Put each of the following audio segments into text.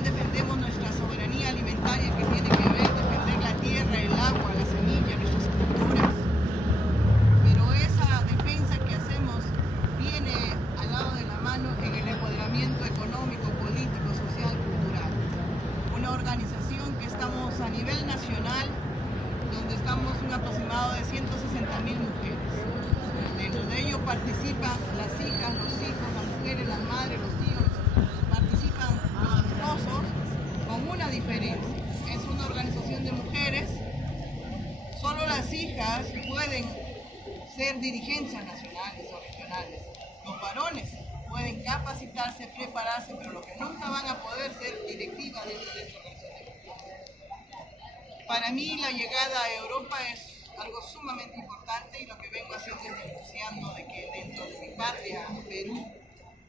también defendemos nuestra soberanía alimentaria, que tiene que ver defender la tierra, el agua, la semilla, nuestras culturas. Pero esa defensa que hacemos viene al lado de la mano en el empoderamiento económico, político, social, cultural. Una organización que estamos a nivel nacional, donde estamos un aproximado de 160.000 mujeres. Dentro de ello participan las hijas, los hijos, las mujeres, las madres, los tíos, participan los esposos, con una diferencia. Es una organización de mujeres. Solo las hijas pueden ser dirigentes nacionales o regionales. Los varones pueden capacitarse, prepararse, pero lo que nunca van a poder ser directivas dentro de esta organización. Para mí la llegada a Europa es algo sumamente importante, y lo que vengo haciendo es denunciando de que dentro de mi patria, Perú,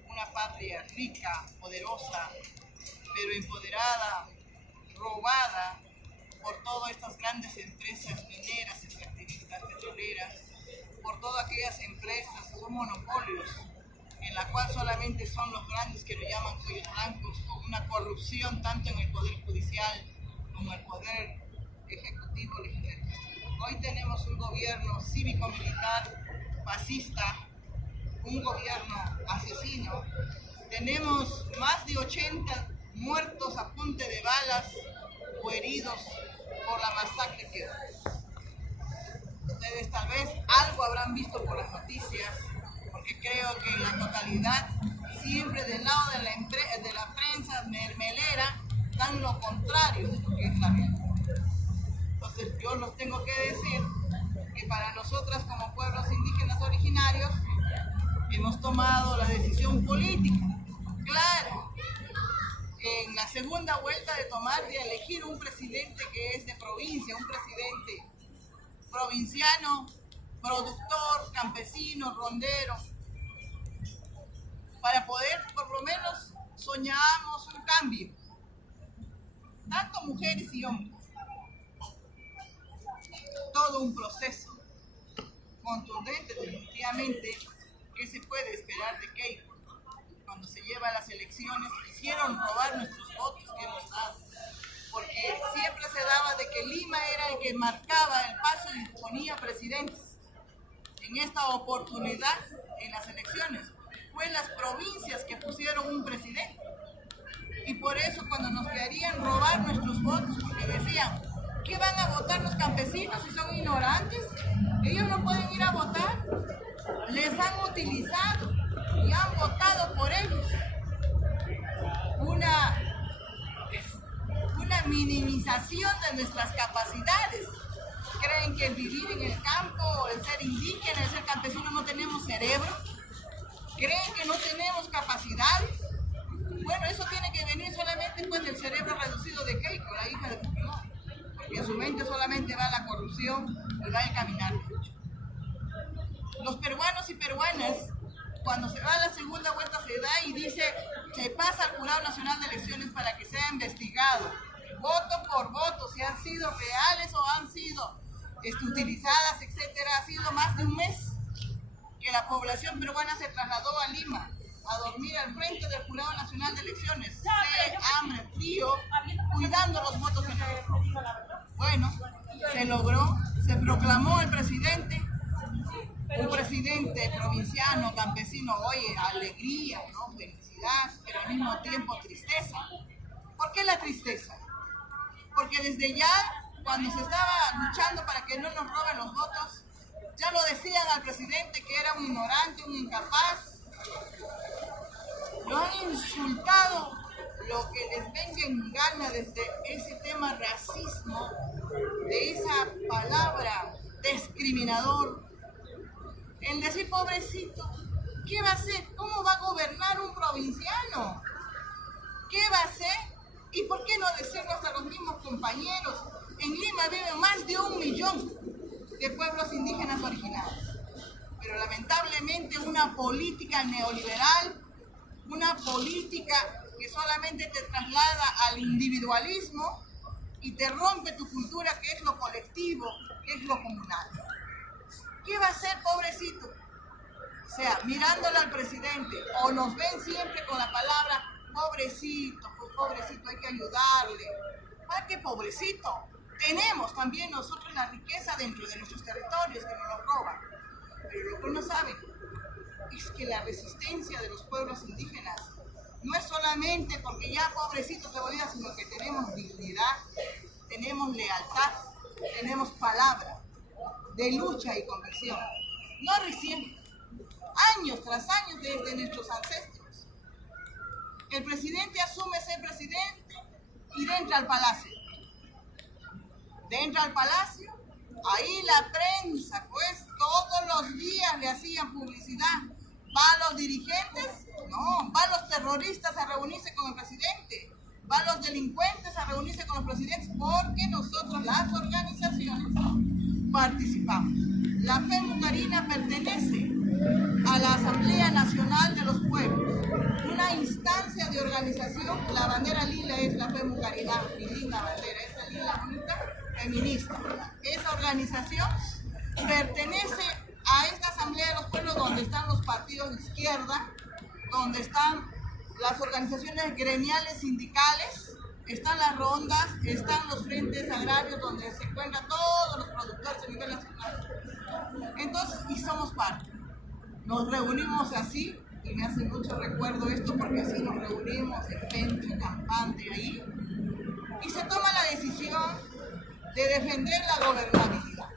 una patria rica, poderosa, pero empoderada, robada por todas estas grandes empresas mineras, extractivistas, petroleras, por todas aquellas empresas que son monopolios, en la cual solamente son los grandes que lo llaman cuellos blancos, con una corrupción tanto en el poder judicial como en el poder ejecutivo, legislativo. Hoy tenemos un gobierno cívico-militar, fascista, un gobierno asesino. Tenemos más de 80 muertos a punta de balas o heridos por la masacre que hubo. Ustedes tal vez algo habrán visto por las noticias, porque creo que en la totalidad, siempre del lado de la prensa mermelera, dan lo contrario de lo que es la realidad. Entonces yo los tengo que decir que para nosotras como pueblos indígenas originarios hemos tomado la decisión política, claro, en la segunda vuelta de elegir un presidente que es de provincia, un presidente provinciano, productor, campesino, rondero, para poder por lo menos soñamos un cambio, tanto mujeres y hombres. Todo un proceso contundente, definitivamente, que se puede esperar de Keiko. Cuando se lleva a las elecciones, quisieron robar nuestros votos que hemos dado, porque siempre se daba de que Lima era el que marcaba el paso y ponía presidentes. En esta oportunidad, en las elecciones, fue las provincias que pusieron un presidente. Y por eso cuando nos querían robar nuestros votos, porque decían, ¿qué van a votar los campesinos si son ignorantes? Ellos no pueden ir a votar. Les han utilizado y han votado por ellos. Una minimización de nuestras capacidades. Creen que el vivir en el campo, el ser indígena, el ser campesino, no tenemos cerebro. Creen que no tenemos capacidades. Bueno, eso tiene que venir solamente pues del cerebro reducido de Keiko, la hija de Fujimori. Porque en su mente solamente va la corrupción y va el caminar derecho. Los peruanos y peruanas, cuando se va a la segunda vuelta, se da y dice, se pasa al Jurado Nacional de Elecciones para que sea investigado, voto por voto, si han sido reales o han sido utilizadas, etcétera. Ha sido más de un mes que la población peruana se trasladó a Lima a dormir al frente del Jurado Nacional de Elecciones, sed, hambre, frío, cuidando los votos en el voto. Bueno, se logró, se proclamó el presidente, un presidente provinciano, campesino. Oye, alegría, ¿no? Felicidad, pero al mismo tiempo tristeza. ¿Por qué la tristeza? Porque desde ya, cuando se estaba luchando para que no nos roben los votos, ya lo decían al presidente que era un ignorante, un incapaz. Lo han insultado, lo que les venga en gana desde ese tema racismo, de esa palabra discriminador. El decir pobrecito, ¿qué va a hacer? ¿Cómo va a gobernar un provinciano? ¿Qué va a hacer? ¿Y por qué no decirlo hasta los mismos compañeros? En Lima viven más de 1 millón de pueblos indígenas originarios. Pero lamentablemente una política neoliberal, una política que solamente te traslada al individualismo y te rompe tu cultura, que es lo colectivo, que es lo comunal. ¿Qué va a hacer, pobrecito? O sea, mirándole al presidente, o nos ven siempre con la palabra pobre pues pobrecito, hay que ayudarle. ¿Para qué pobrecito? Tenemos también nosotros la riqueza dentro de nuestros territorios que nos roban. Pero lo que no saben es que la resistencia de los pueblos indígenas no es solamente porque ya pobrecito se volvía, sino que tenemos dignidad, tenemos lealtad, tenemos palabra de lucha y convicción. No recién, años tras años desde nuestros ancestros. El presidente asume ser presidente y entra al palacio. Entra al palacio, ahí la prensa, pues todos los días le hacían publicidad. ¿Van los dirigentes? No, van los terroristas a reunirse con el presidente. Van los delincuentes a reunirse con los presidentes porque nosotros, las organizaciones, participamos. La FEMU Carina pertenece a la Asamblea Nacional de los Pueblos, una instancia de organización. La bandera lila es la FEMU Carina, mi linda bandera, esa lila bonita, feminista. Esa organización pertenece a esta Asamblea de los Pueblos donde están los partidos de izquierda, donde están las organizaciones gremiales sindicales, están las rondas, están los frentes agrarios donde se encuentran todos los productores a nivel nacional. Entonces, y somos parte. Nos reunimos así, y me hace mucho recuerdo esto porque así nos reunimos en Pencho, Campante, ahí, y se toma la decisión de defender la gobernabilidad.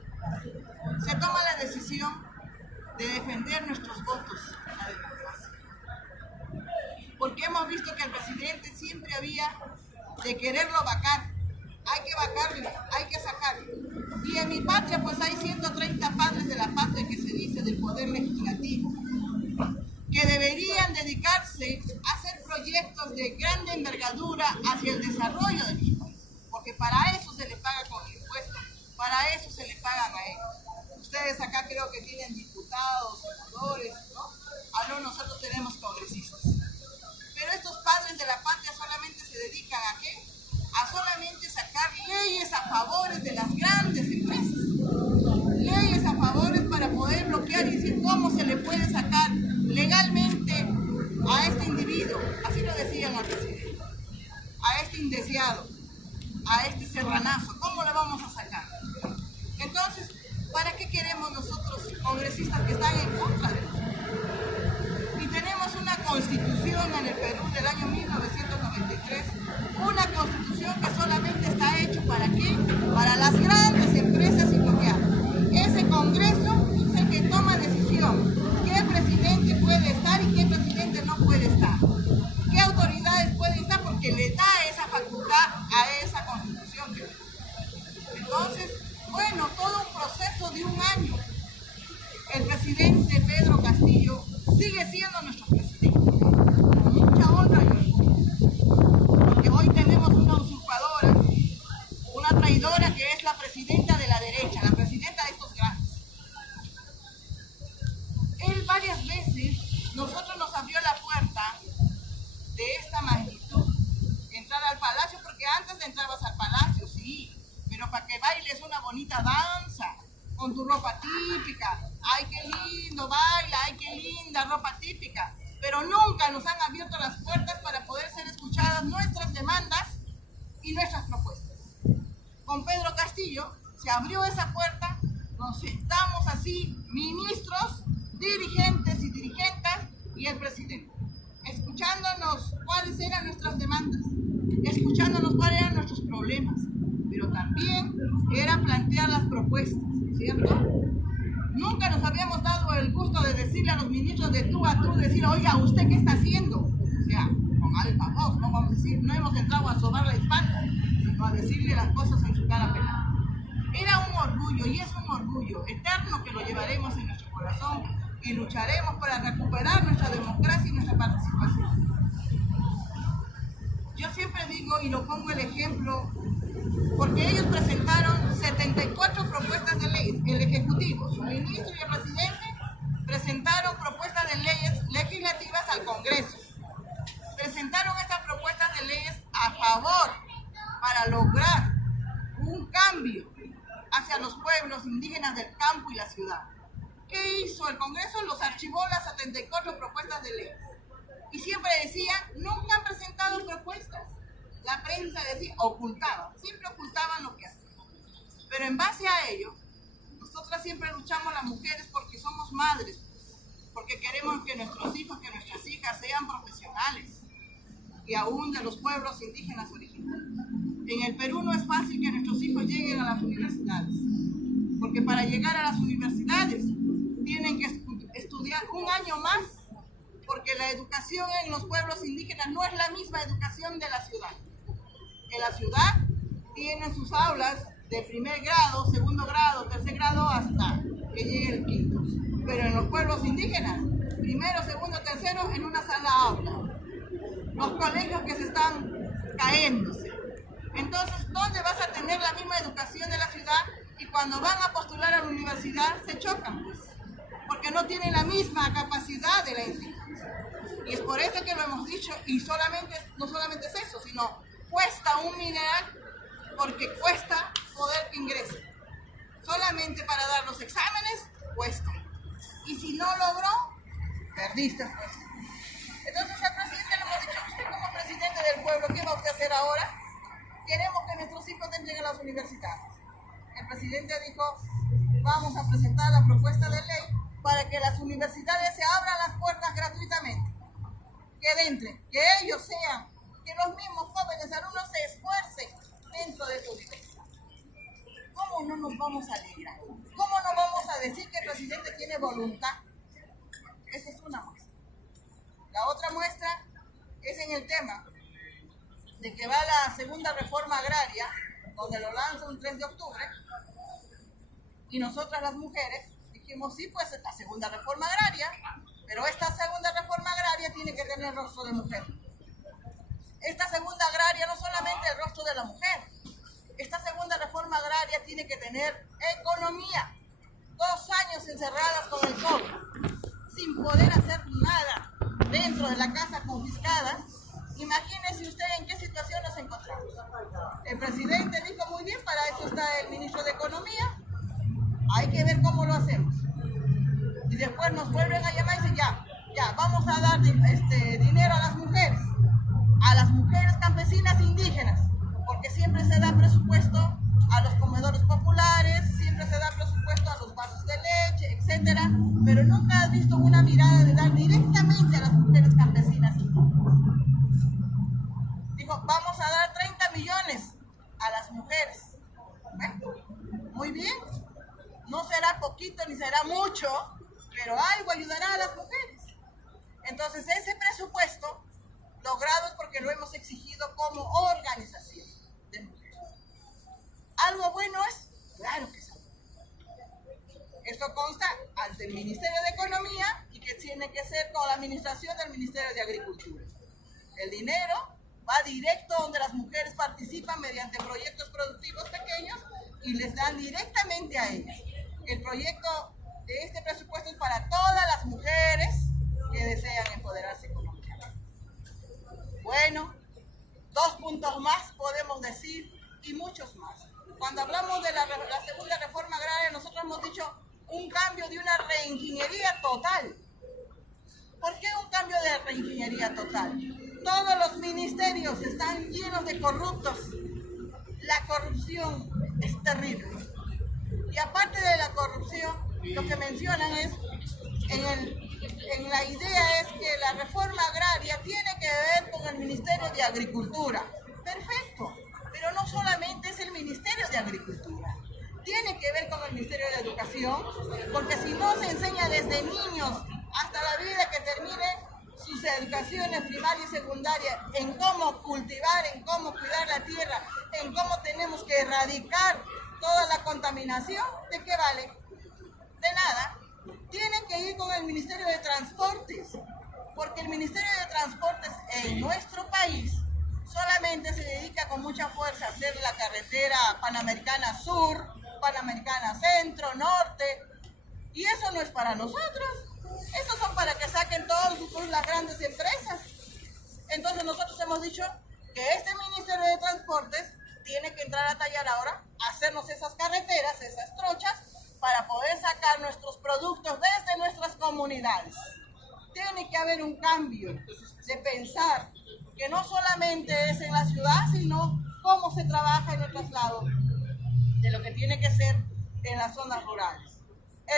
Se toma la decisión de defender nuestros votos, la democracia. Porque hemos visto que el presidente siempre había de quererlo vacar. Hay que vacarle, hay que sacarle. Y en mi patria pues hay 130 padres de la patria que se dice del poder legislativo, que deberían dedicarse a hacer proyectos de grande envergadura hacia el desarrollo de nuestro país. Porque para eso se les paga con impuestos, para eso se les pagan a ellos. Ustedes acá creo que tienen diputados, senadores, ¿no? Ahora nosotros tenemos congresistas. Pero estos padres de la patria solamente se dedican ¿a qué? A solamente sacar leyes a favores de las grandes empresas. Leyes a favores para poder bloquear y decir cómo se le puede sacar legalmente a este individuo. Así lo decían al presidente. A este indeseado, a este serranazo. ¿Cómo le vamos a sacar? Entonces, ¿para qué queremos nosotros congresistas que están en contra de nosotros? Y tenemos una constitución en el Perú del año 1993, una constitución que solamente está hecha ¿para qué? Para las grandes empresas y bloquear. Ese Congreso es el que toma decisión. ¿Qué presidente puede estar y qué presidente no puede estar? ¿Qué autoridades pueden estar? Porque le da esa facultad a esa constitución. Entonces, bueno, todo un proceso de un año. El presidente Pedro Castillo sigue siendo nuestro presidente, con mucha honra y orgullo, porque hoy tenemos una usurpadora, una traidora que es la presidenta de la derecha, la presidenta de estos grandes. Él varias veces, nosotros nos abrió la puerta de esta magnitud, entrar al palacio, porque antes de entrabas al palacio, sí, pero para que bailes una bonita danza, con tu ropa típica. ¡Ay, qué lindo baila! ¡Ay, qué linda ropa típica! Pero nunca nos han abierto las puertas para poder ser escuchadas nuestras demandas y nuestras propuestas. Con Pedro Castillo se abrió esa puerta, nos sentamos así, ministros, dirigentes y dirigentas y el presidente, escuchándonos cuáles eran nuestras demandas, escuchándonos cuáles eran nuestros problemas, pero también era plantear las propuestas, ¿cierto? Nunca nos habíamos dado el gusto de decirle a los ministros de tú a tú, decir, oiga, ¿usted qué está haciendo? O sea, con alta voz, no vamos a decir, no hemos entrado a sobar la espalda, sino a decirle las cosas en su cara pelada. Era un orgullo y es un orgullo eterno que lo llevaremos en nuestro corazón y lucharemos para recuperar nuestra democracia y nuestra participación. Yo siempre digo y lo pongo el ejemplo, porque ellos presentaron 74 propuestas de leyes, el Ejecutivo, su ministro y el presidente presentaron propuestas de leyes legislativas al Congreso. Presentaron estas propuestas de leyes a favor para lograr un cambio hacia los pueblos indígenas del campo y la ciudad. ¿Qué hizo el Congreso? Los archivó las 74 propuestas de ley. Y siempre decía, nunca han presentado siempre ocultaban lo que hacían. Pero en base a ello, nosotras siempre luchamos las mujeres porque somos madres, porque queremos que nuestros hijos, que nuestras hijas sean profesionales, y aún de los pueblos indígenas originales. En el Perú no es fácil que nuestros hijos lleguen a las universidades, porque para llegar a las universidades tienen que estudiar un año más, porque la educación en los pueblos indígenas no es la misma educación de la ciudad. En la ciudad tienen sus aulas de primer grado, segundo grado, tercer grado, hasta que llegue el quinto. Pero en los pueblos indígenas, primero, segundo, tercero, en una sala aula. Los colegios que se están cayéndose. Entonces, ¿dónde vas a tener la misma educación de la ciudad? Y cuando van a postular a la universidad, se chocan, pues, porque no tienen la misma capacidad de la enseñanza. Y es por eso que lo hemos dicho, y no solamente es eso, sino cuesta un mineral, porque cuesta poder que ingrese. Solamente para dar los exámenes, cuesta. Y si no logró, perdiste, pues. Entonces al presidente le hemos dicho, usted como presidente del pueblo, ¿qué va usted a hacer ahora? Queremos que nuestros hijos entren a las universidades. El presidente dijo, vamos a presentar la propuesta de ley para que las universidades se abran las puertas gratuitamente. Que entren, que ellos sean, que los mismos jóvenes alumnos se esfuercen dentro de su universidad. ¿Cómo no nos vamos a alegrar? ¿Cómo no vamos a decir que el presidente tiene voluntad? Esa es una muestra. La otra muestra es en el tema de que va la segunda reforma agraria, donde lo lanza un 3 de octubre, y nosotras las mujeres dijimos, sí, pues la segunda reforma agraria, pero esta segunda reforma agraria tiene que tener rostro de mujer. Esta segunda agraria no solamente el rostro de la mujer, esta segunda reforma agraria tiene que tener economía. 2 años encerradas con el COVID, sin poder hacer nada dentro de la casa confiscada. Imagínese usted en qué situación nos encontramos. El presidente dijo, muy bien, para eso está el ministro de Economía, hay que ver cómo lo hacemos. Y después nos vuelven a llamar y dicen, ya, vamos a dar dinero a las mujeres campesinas indígenas, porque siempre se da presupuesto a los comedores populares, siempre se da presupuesto a los vasos de leche, etcétera, pero nunca has visto una mirada de dar directamente a las mujeres campesinas indígenas. Dijo, vamos a dar 30 millones a las mujeres. Muy bien, no será poquito ni será mucho, pero algo ayudará a las mujeres. Entonces ese presupuesto logrado es porque lo hemos exigido como organización de mujeres. ¿Algo bueno es? Claro que sí. Esto consta ante el Ministerio de Economía y que tiene que ser con la administración del Ministerio de Agricultura. El dinero va directo donde las mujeres participan mediante proyectos productivos pequeños y les dan directamente a ellas. El proyecto de este presupuesto es para todas las mujeres que desean empoderarse económicamente. Bueno, 2 puntos más podemos decir y muchos más. Cuando hablamos de la segunda reforma agraria, nosotros hemos dicho un cambio de una reingeniería total. ¿Por qué un cambio de reingeniería total? Todos los ministerios están llenos de corruptos. La corrupción es terrible. Y aparte de la corrupción, lo que mencionan es, en la idea es que la reforma agraria tiene que ver con el Ministerio de Agricultura. Perfecto, pero no solamente es el Ministerio de Agricultura. Tiene que ver con el Ministerio de Educación, porque si no se enseña desde niños hasta la vida que termine sus educaciones primaria y secundaria en cómo cultivar, en cómo cuidar la tierra, en cómo tenemos que erradicar toda la contaminación, ¿de qué vale? De nada. Tiene que ir con el Ministerio de Transportes, porque el Ministerio de Transportes en nuestro país solamente se dedica con mucha fuerza a hacer la carretera Panamericana Sur, Panamericana Centro, Norte, y eso no es para nosotros. Esos son para que saquen todas las grandes empresas. Entonces nosotros hemos dicho que este Ministerio de Transportes tiene que entrar a tallar ahora, hacernos esas carreteras, esas trochas, para poder sacar nuestros productos desde nuestras comunidades. Tiene que haber un cambio de pensar que no solamente es en la ciudad, sino cómo se trabaja en el traslado de lo que tiene que ser en las zonas rurales.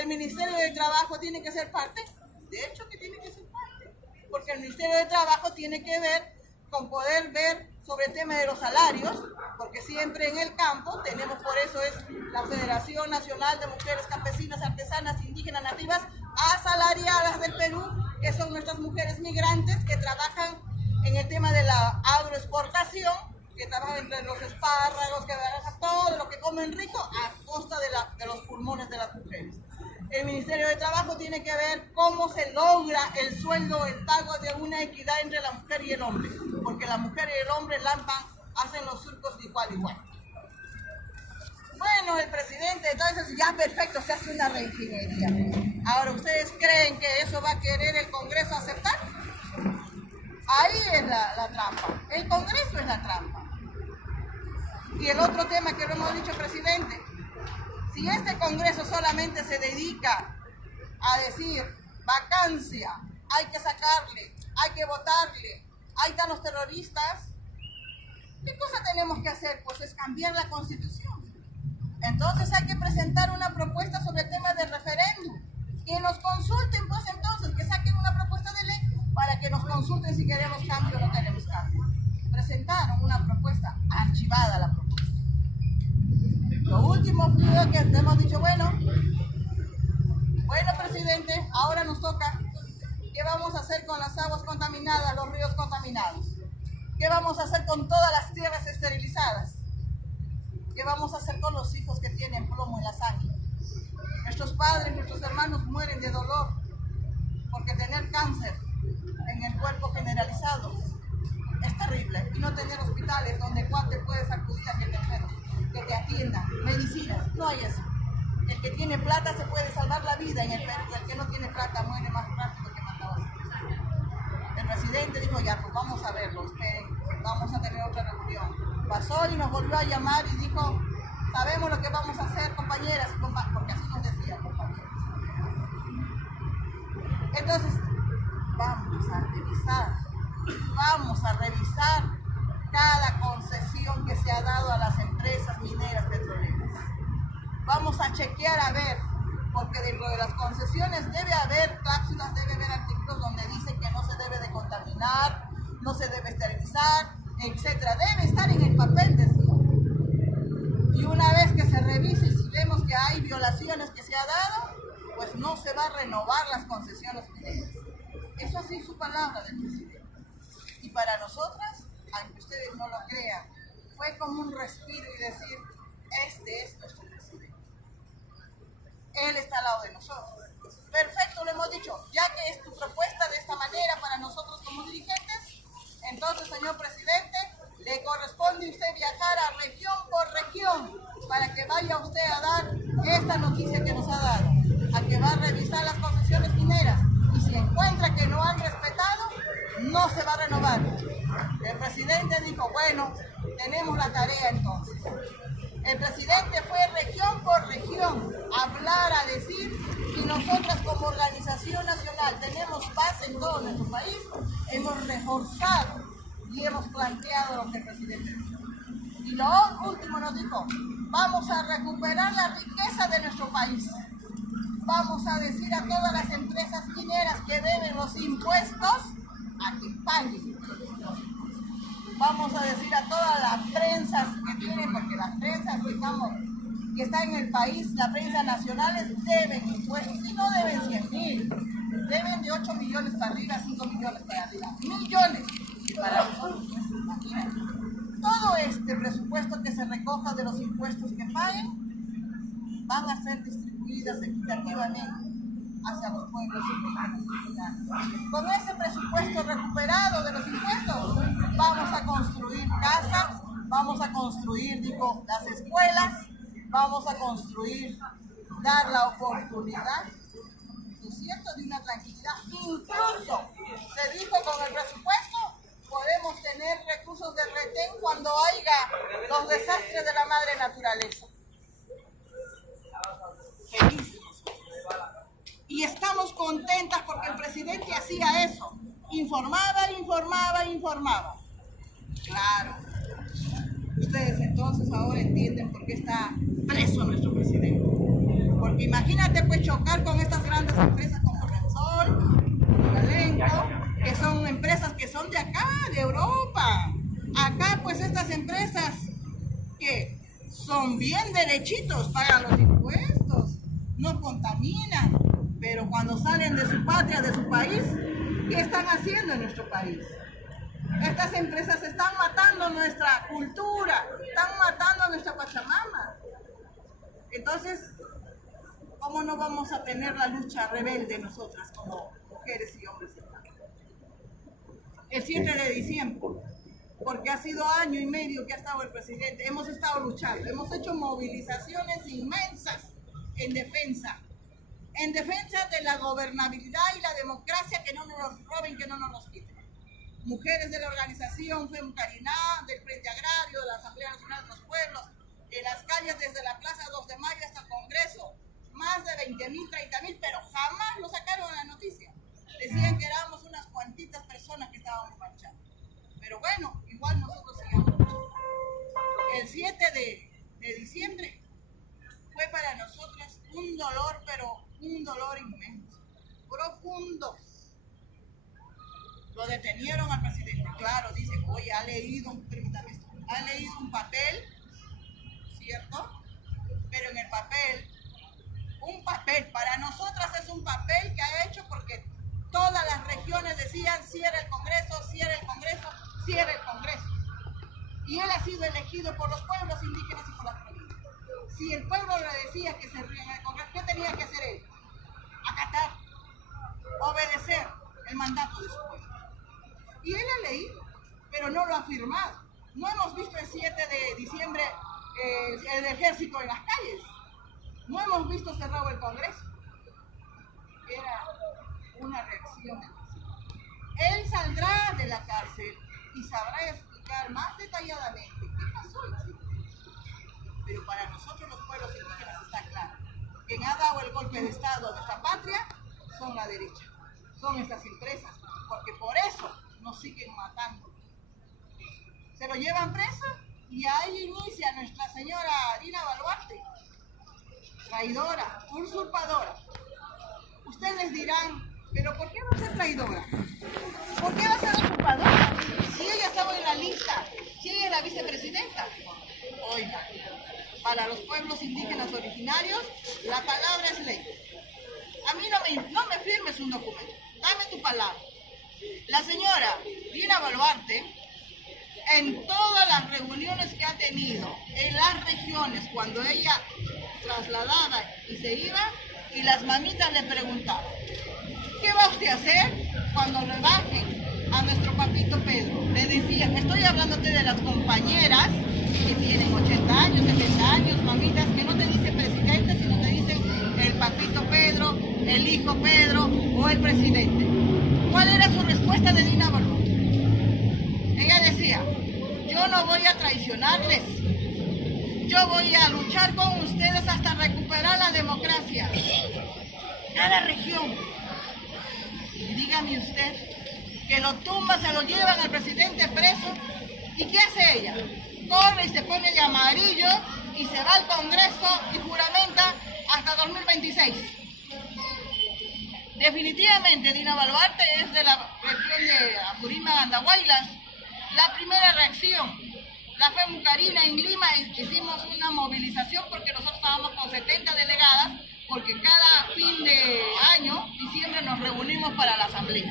El Ministerio de Trabajo tiene que ser parte, de hecho que tiene que ser parte, porque el Ministerio de Trabajo tiene que ver con poder ver sobre el tema de los salarios, porque siempre en el campo tenemos, por eso es la Federación Nacional de Mujeres Campesinas, Artesanas, Indígenas, Nativas, Asalariadas del Perú, que son nuestras mujeres migrantes que trabajan en el tema de la agroexportación, que trabajan entre los espárragos, que trabajan todo lo que comen rico a costa de los pulmones de las mujeres. El Ministerio de Trabajo tiene que ver cómo se logra el sueldo, el pago de una equidad entre la mujer y el hombre, porque la mujer y el hombre lampan, hacen los surcos de igual a igual. Bueno, el presidente, entonces ya perfecto, se hace una reingeniería. Ahora, ¿ustedes creen que eso va a querer el Congreso aceptar? Ahí es la trampa. El Congreso es la trampa. Y el otro tema que lo hemos dicho, presidente, si este Congreso solamente se dedica a decir vacancia, hay que sacarle, hay que votarle, ahí están los terroristas, ¿qué cosa tenemos que hacer? Pues es cambiar la Constitución. Entonces hay que presentar una propuesta sobre el tema del referéndum. Que nos consulten, pues entonces, que saquen una propuesta de ley para que nos consulten si queremos cambio o no queremos cambio. Presentaron una propuesta, archivada la propuesta. Lo último fue que hemos dicho, bueno, presidente, ahora nos toca, ¿qué vamos a hacer con las aguas contaminadas, los ríos contaminados? ¿Qué vamos a hacer con todas las tierras esterilizadas? ¿Qué vamos a hacer con los hijos que tienen plomo en la sangre? Nuestros padres, nuestros hermanos mueren de dolor porque tener cáncer en el cuerpo generalizado es terrible, y no tener hospitales donde te puedes acudir a que te enfermen, que te atiendan, medicinas, no hay eso. El que tiene plata se puede salvar la vida en el Perú, el que no tiene plata muere más rápido que mandaba. El presidente dijo, ya, pues vamos a verlo, esperen, vamos a tener otra reunión. Pasó y nos volvió a llamar y dijo, sabemos lo que vamos a hacer, compañeras y compañeros, porque así nos decía, compañeros. Entonces, vamos a revisar cada concesión que se ha dado a las empresas mineras petroleras. Vamos a chequear a ver, porque dentro de las concesiones debe haber cláusulas, debe haber artículos donde dicen que no se debe de contaminar, no se debe esterilizar, etcétera. Debe estar en el papel, decía. Y una vez que se revise, si vemos que hay violaciones que se ha dado, pues no se va a renovar las concesiones mineras. Eso sí es su palabra del presidente. Y para nosotras, aunque ustedes no lo crean, fue como un respiro y decir, este es nuestro presidente. Él está al lado de nosotros. Perfecto, lo hemos dicho, ya que es tu propuesta de esta manera para nosotros como dirigentes, entonces, señor presidente, le corresponde a usted viajar a región por región para que vaya usted a dar esta noticia que nos ha dado, a que va a revisar las concesiones mineras, y si encuentra que no han respetado, no se va a renovar. El presidente dijo, bueno, tenemos la tarea entonces. El presidente fue región por región a hablar, a decir, y nosotras como organización nacional tenemos base en todo nuestro país, hemos reforzado y hemos planteado lo que el presidente dijo. Y lo último nos dijo, vamos a recuperar la riqueza de nuestro país. Vamos a decir a todas las empresas mineras que deben los impuestos a que paguen. Vamos a decir a todas las prensas que tienen, porque las prensas que están en el país, las prensas nacionales deben impuestos, y no deben 100.000, deben de 8 millones para arriba, 5 millones para arriba, millones para nosotros. Imagínense. Todo este presupuesto que se recoja de los impuestos que paguen van a ser distribuidas equitativamente hacia los pueblos indígenas. Con ese presupuesto recuperado de los impuestos, vamos a construir casas, vamos a construir, las escuelas, vamos a construir, dar la oportunidad, ¿no es cierto?, de una tranquilidad. Incluso se dijo con el presupuesto, podemos tener recursos de retén cuando haya los desastres de la madre naturaleza. Felices. Y estamos contentas porque el presidente hacía eso, informaba. Claro. Ustedes entonces ahora entienden por qué está preso nuestro presidente. Porque imagínate pues chocar con estas grandes empresas como Repsol, Talento, que son empresas que son de acá, de Europa. Acá pues estas empresas que son bien derechitos, pagan los impuestos, no contaminan, pero cuando salen de su patria, de su país, ¿qué están haciendo en nuestro país? Estas empresas están matando nuestra cultura, están matando a nuestra Pachamama. Entonces, ¿cómo no vamos a tener la lucha rebelde nosotras como mujeres y hombres? El 7 de diciembre, porque ha sido año y medio que ha estado el presidente, hemos estado luchando, hemos hecho movilizaciones inmensas en defensa de la gobernabilidad y la democracia, que no nos los roben, que no nos los quiten. Mujeres de la organización FEMUCARINA, del Frente Agrario, de la Asamblea Nacional de los Pueblos, en las calles desde la Plaza 2 de Mayo hasta el Congreso, más de 20.000, 30.000, pero jamás lo sacaron en la noticia. Decían que éramos unas cuantitas personas que estábamos marchando. Pero bueno, igual nosotros seguimos luchando. El 7 de diciembre fue para nosotras un dolor, pero un dolor inmenso, profundo. Lo detenieron al presidente, claro, dice, oye, ha leído un papel, ¿cierto? Pero en el papel, un papel, para nosotras es un papel que ha hecho porque todas las regiones decían, cierra el Congreso, cierra el Congreso, cierra el Congreso. Y él ha sido elegido por los pueblos indígenas y por las provincias. Si el pueblo le decía que se ría en el Congreso, ¿qué tenía que hacer él? Acatar, obedecer el mandato de su pueblo. Y él ha leído, pero no lo ha firmado. No hemos visto el 7 de diciembre el ejército en las calles. No hemos visto cerrado el Congreso. Era una reacción del presidente. Él saldrá de la cárcel y sabrá explicar más detalladamente qué pasó el 7 de diciembre. Pero para nosotros los pueblos indígenas está claro. Quien ha dado el golpe de Estado a nuestra patria son la derecha. Son estas empresas. Porque por eso nos siguen matando. Se lo llevan preso y ahí inicia nuestra señora Dina Boluarte, traidora, usurpadora. Ustedes dirán, ¿pero por qué va a ser traidora? ¿Por qué va a ser usurpadora? Si ella estaba en la lista, si ella era vicepresidenta. Oiga, para los pueblos indígenas originarios, la palabra es ley. A mí no me firmes un documento, dame tu palabra. La señora Dina Boluarte, en todas las reuniones que ha tenido en las regiones, cuando ella trasladaba y se iba, y las mamitas le preguntaban, ¿qué va usted a hacer cuando le bajen a nuestro papito Pedro? Le decían, estoy hablándote de las compañeras que tienen 80 años, 70 años, mamitas, que no te dicen presidente, sino te dicen el papito Pedro, el hijo Pedro o el presidente. ¿Cuál era su respuesta de Dina Boluarte? Ella decía, yo no voy a traicionarles, yo voy a luchar con ustedes hasta recuperar la democracia. Cada región. Y dígame usted, que lo tumban, se lo llevan al presidente preso, ¿y qué hace ella? Corre y se pone de amarillo y se va al Congreso y juramenta hasta 2026. Definitivamente Dina Boluarte es de la región de Apurímac, Andahuaylas. La primera reacción, la FEMUCARINA en Lima hicimos una movilización porque nosotros estábamos con 70 delegadas, porque cada fin de año, diciembre, nos reunimos para la asamblea.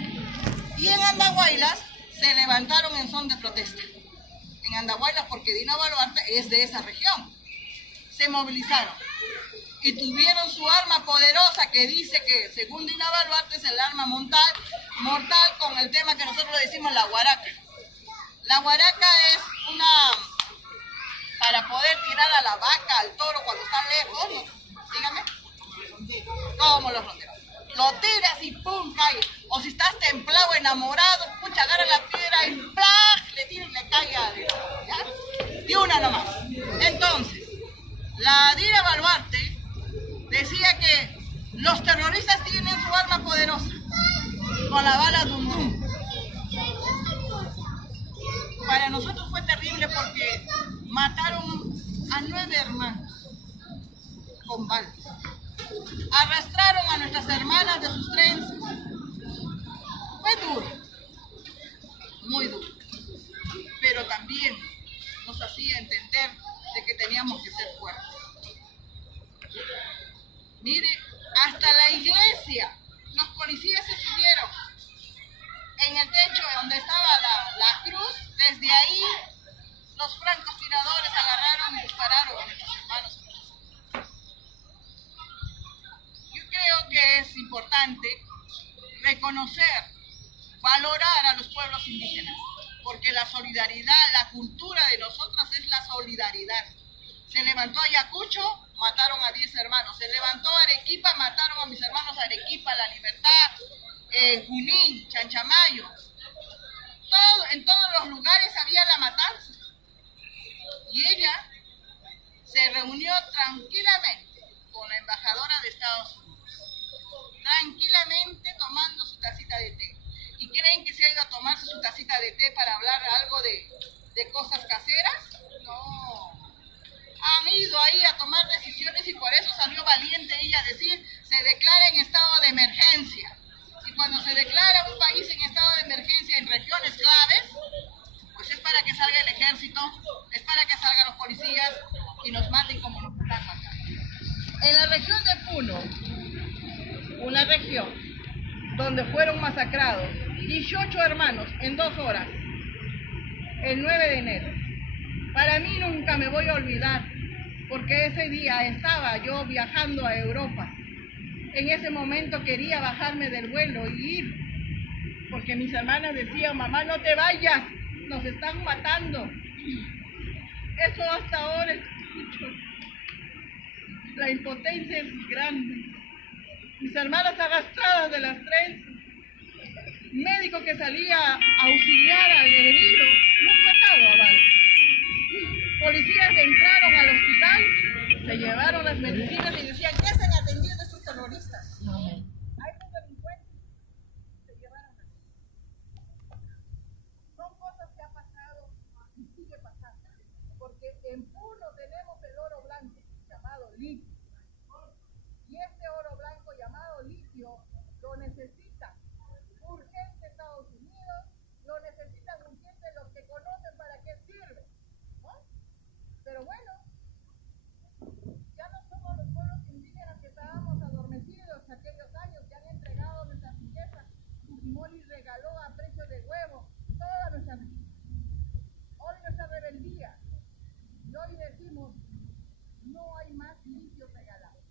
Y en Andahuaylas se levantaron en son de protesta. En Andahuaylas, porque Dina Boluarte es de esa región. Se movilizaron y tuvieron su arma poderosa que dice que, según Dina Boluarte, es el arma mortal con el tema que nosotros le decimos la guaraca. La guaraca es para poder tirar a la vaca, al toro cuando están lejos, ¿no? Dígame. Como los ronderos. Lo tiras y ¡pum! Cae. O si estás templado, enamorado, pucha, agarra la piedra y ¡plaj! Le tira y le cae ¿ya? Y una nomás. Entonces, la Dina Boluarte decía que los terroristas tienen su arma poderosa, con la bala Dum Dum. Para nosotros fue terrible porque mataron a 9 hermanos con balas. Arrastraron a nuestras hermanas de sus trenzas. Fue duro, muy duro, pero también nos hacía entender de que teníamos que ser fuertes. Mire, hasta la iglesia, los policías se subieron en el techo donde estaba la cruz. Desde ahí los francotiradores agarraron y dispararon a nuestros hermanos. Yo creo que es importante reconocer, valorar a los pueblos indígenas, porque la solidaridad, la cultura de nosotras es la solidaridad. Se levantó Ayacucho, mataron a 10 hermanos. Se levantó Arequipa, mataron a mis hermanos Arequipa, La Libertad, Junín, Chanchamayo. En todos los lugares había la matanza. Y ella se reunió tranquilamente con la embajadora de Estados Unidos. Tranquilamente tomando su tacita de té. ¿Y creen que se ha ido a tomarse su tacita de té para hablar algo de cosas caseras? No. Han ido ahí a tomar decisiones y por eso salió valiente ella a decir, se declara en estado de emergencia. Y cuando se declara un país en estado de emergencia en regiones claves, pues es para que salga el ejército, es para que salgan los policías y nos maten como nos están matando. En la región de Puno, una región donde fueron masacrados 18 hermanos en 2 horas, el 9 de enero. Para mí nunca me voy a olvidar, porque ese día estaba yo viajando a Europa. En ese momento quería bajarme del vuelo y ir, porque mis hermanas decían, mamá, no te vayas, nos están matando. Eso hasta ahora escucho. La impotencia es grande. Mis hermanas arrastradas de las trenzas. Médico que salía a auxiliar al herido, lo han matado a balas. Policías que entraron al hospital, se llevaron las medicinas y decían, ¿qué hacen atendiendo a estos terroristas? Hay unos delincuentes, se llevaron a ellos. Son cosas que ha pasado y sigue pasando, porque en Puno tenemos el oro blanco llamado litio. Y este oro blanco llamado litio lo necesita urgente Estados Unidos, lo necesitan urgente los que conocen para qué sirve, ¿no? Pero bueno, ya no somos los pueblos indígenas que estábamos adormecidos aquellos años, que han entregado nuestras riquezas. Fujimori regaló a precio de huevo toda nuestra riqueza. Hoy nuestra rebeldía, y hoy decimos, no hay más litio regalado.